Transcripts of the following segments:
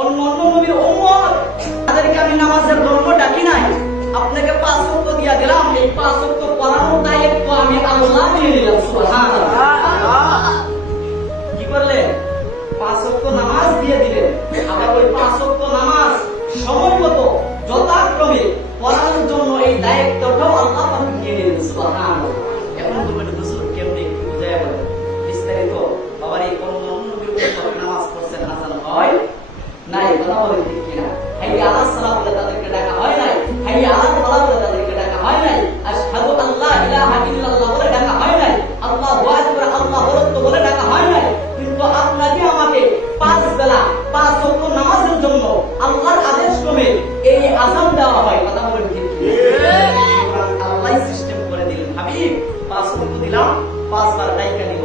অন্য অন্য নবীর উম্মত। তাদেরকে আমি নামাজের ধর্ম ডাকি নাই। আপনাকে পাঁচ ওয়াক্ত দিয়া দিলাম। এই পাঁচ ওয়াক্ত পড়ানোর দায়িত্ব আমি আল্লাহ নিয়ে নিলাম কি করলেন? পাঁচ ওয়াক্ত নামাজ দিয়ে দিলেন। আবার ওই পাঁচ ওয়াক্ত নামাজ সময় মতো যথাক্রমে পড়ানোর জন্য এই দায়িত্বটাও নাই কথা কিনা হাইয়া আলা সালাম বলে তাদেরকে ডাকা হয় নাই হাইয়া আলা ফালাহ বলে তাদেরকে ডাকা হয় নাই আশহাদু আল্লাহ ইলাহা ইল্লাল্লাহ বলে ডাকা হয় নাই আল্লাহু আকবার আল্লাহ রব্ব বলে ডাকা হয় নাই কিন্তু আপনাকে আমাকে পাঁচ বেলা পাঁচ ওয়াক্ত নামাজের জন্য আল্লাহর আদেশ ক্রমে এই আযান দেওয়া হয় কথা বলেন ঠিক আল্লাহ সিস্টেম করে দিলেন হাবিব পাঁচ ওয়াক্ত দিলাম পাঁচবার ডাইকা নিব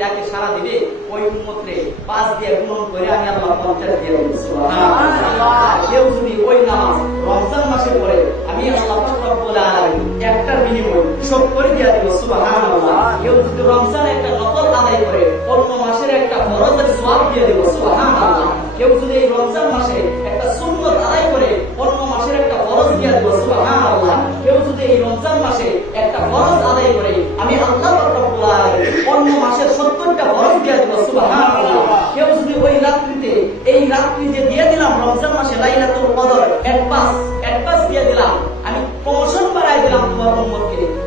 ডাকে সারা দিবে, ওই উম্মতরে পাঁচ দিয়ে গুণন করে আমি আল্লাহ পঞ্চাশ দিয়ে কেউ যদি ওই নামাজ রমজান মাসে পড়ে, আমি আল্লাহ বিনিময় করে দেব কেউ যদি রমজান একটা নফল আদায় করে, অন্য মাসের একটা সওয়াব দিয়ে দেব কেউ যদি এই রমজান মাসে একটা সুন্নত আদায় করে, অন্য মাসের একটা দেব কেউ যদি এই রমজান মাসে একটা আদায় কেউ রাত্রিতে দিয়ে দিলাম রমজান মাসে লাইলাতুল কদর অ্যাডভান্স অ্যাডভান্স দিয়ে দিলাম, আমি প্রমোশন বাড়াই দিলাম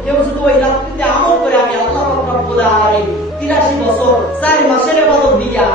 কেউ যদি ওই রাত্রিতে আমল করে আমি আল্লাহ রাব্বুল আলামিন 83 বছর 4 মাসের ইবাদত দিয়া